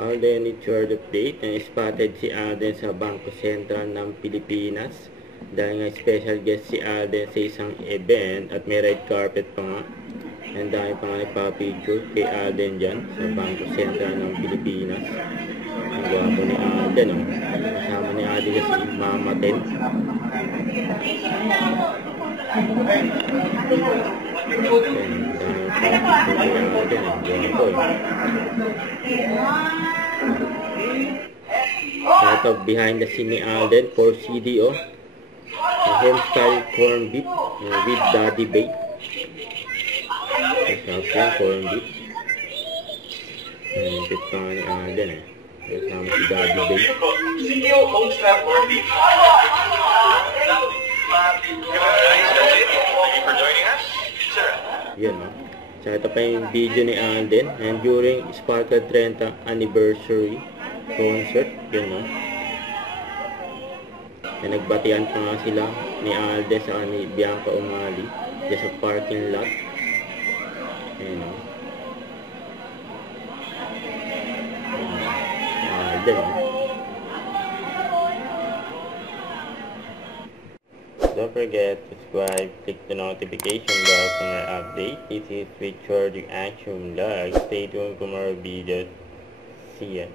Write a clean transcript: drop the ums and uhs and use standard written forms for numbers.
Alden Richard update na spotted si Alden sa Bangko Sentral ng Pilipinas dahil nga special guest si Alden sa isang event at may red carpet pa nga. Ang dami pa nga nagpa-picture kay Alden dyan sa Bangko Sentral ng Pilipinas. Ang gwapo ni Alden, oh. Kasama ni Alden si Mama Ten. Part of behind the scene ni Alden for CDO, homestyle corn beef with daddy bake. Sarap yan, corn beef. Bit pa nga ni Alden, eh. Kasama si daddy bake. CDO homestyle corn beef. Thank you for joining us, sir. Yan, no? So, ito pa yung video ni Alden. And during Sparkle 30 anniversary concert, yun, no? And nagbatian pa nga sila ni Alden sa ni Bianca Umali sa parking lot. Yan, no? Alden, no? Don't forget to subscribe, click the notification bell for more updates. This is Richard Action Vlog. Stay tuned for more videos. See ya.